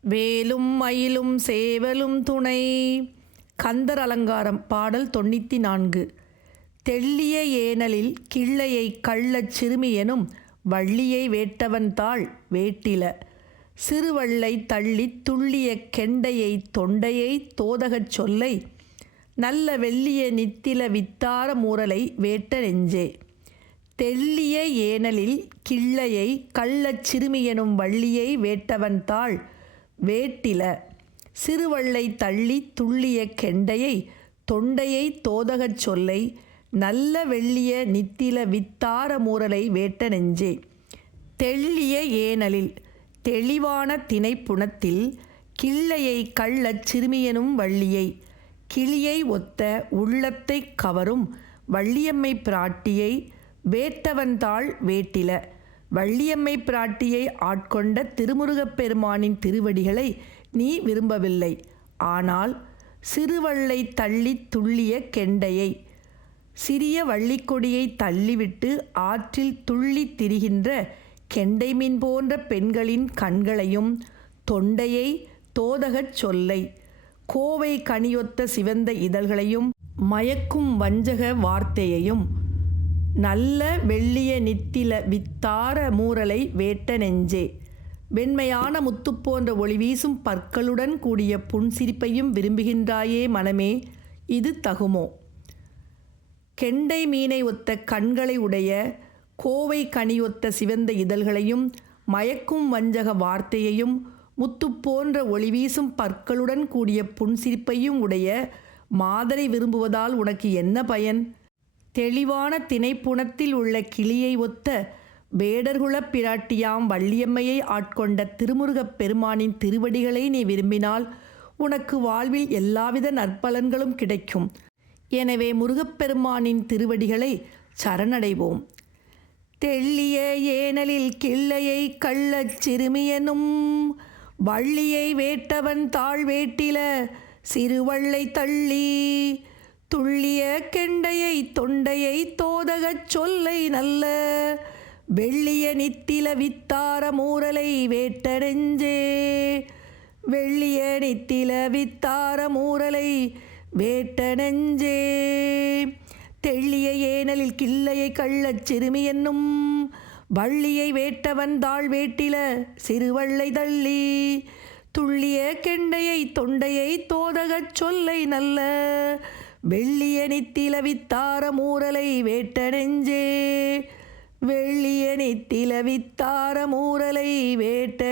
வேலும் மயிலும் சேவலும் துணை. கந்தர் அலங்காரம் பாடல் தொண்ணூற்றி நான்கு தெள்ளிய ஏனலில் கிள்ளையை கள்ளச் சிறுமியெனும் வள்ளியை வேட்டவன் தாள் வேட்டில. சிறுவள்ளை தள்ளித் துள்ளிய கெண்டையை தொண்டையை தோதகச் சொல்லை. நல்ல வெள்ளிய நித்தில வித்தார மூரலை வேட்ட நெஞ்சே. தெள்ளிய ஏனலில் கிள்ளையை கள்ளச் சிறுமியெனும் வள்ளியை வேட்டவன் தாள் வேட்டில சிறுவள்ளை தள்ளி துள்ளிய கெண்டையை தொண்டையை தோதகச் சொல்லை நல்ல வெள்ளிய நித்தில வித்தார மூரலை வேட்ட நெஞ்சே. தெள்ளிய ஏனலில் தெளிவான திணைப்புணத்தில் கிள்ளையை கள்ளச் சிறுமியனும் வள்ளியை. கிளியை ஒத்த உள்ளத்தைக் கவரும் வள்ளியம்மை பிராட்டியை வேட்டவன்தாள் வேட்டில. வள்ளியம்மை பிராட்டியை ஆட்கொண்ட திருமுருகப்பெருமானின் திருவடிகளை நீ விரும்பவில்லை. ஆனால் சிறுவள்ளை தள்ளி துள்ளிய கெண்டையை சிறிய வள்ளிக்கொடியை தள்ளிவிட்டு ஆற்றில் துள்ளி திரிகின்ற கெண்டை மீன் போன்ற பெண்களின் கண்களையும் தொண்டையை தோதகச் சொல்லை. கோவை கனியொத்த சிவந்த இதழ்களையும் மயக்கும் வஞ்சக வார்த்தையையும் நல்ல வெள்ளிய நித்தில வித்தார மூரலை வேட்ட நெஞ்சே. வெண்மையான முத்து போன்ற ஒளி வீசும் பற்களுடன் கூடிய புன்சிரிப்பையும் விரும்புகின்றாயே மனமே இது தகுமோ? கெண்டை மீனை ஒத்த கண்களை உடைய கோவை கனியொத்த சிவந்த இதழ்களையும் மயக்கும் வஞ்சக வார்த்தையையும் முத்து போன்ற ஒளி வீசும் பற்களுடன் கூடிய புன்சிரிப்பையும் உடைய மாதரை விரும்புவதால் உனக்கு என்ன பயன்? தெளிவான திணைப்புணத்தில் உள்ள கிளியை ஒத்த வேடர்குலப் பிராட்டியாம் வள்ளியம்மையை ஆட்கொண்ட திருமுருகப் பெருமானின் திருவடிகளை நீ விரும்பினால் உனக்கு வாழ்வில் எல்லாவித நற்பலன்களும் கிடைக்கும். எனவே முருகப்பெருமானின் திருவடிகளை சரணடைவோம். தெள்ளிய ஏனலில் கிள்ளையை கள்ளச் சிறுமியனும் வள்ளியை வேட்டவன் தாழ்வேட்டில சிறுவள்ளை தள்ளி துள்ளிய கெண்டையை தொண்டையை தோதகச் சொல்லை நல்ல வெள்ளிய நித்தில வித்தார மூரலை வேட்ட நெஞ்சே வெள்ளிய நித்தில வித்தார மூரலை வேட்ட நெஞ்சே தெள்ளிய ஏனலில் கிள்ளையை கள்ளச் சிறுமி என்னும் வள்ளியை வேட்டவன் தாழ் வேட்டில சிறுவள்ளை தள்ளி. துள்ளிய கெண்டையை தொண்டையை தோதகச் சொல்லை நல்ல வெள்ளியணி நித்தில மூரலை வேட்ட நெஞ்சே வெள்ளியணி திலவித்தார மூரலை வேட்ட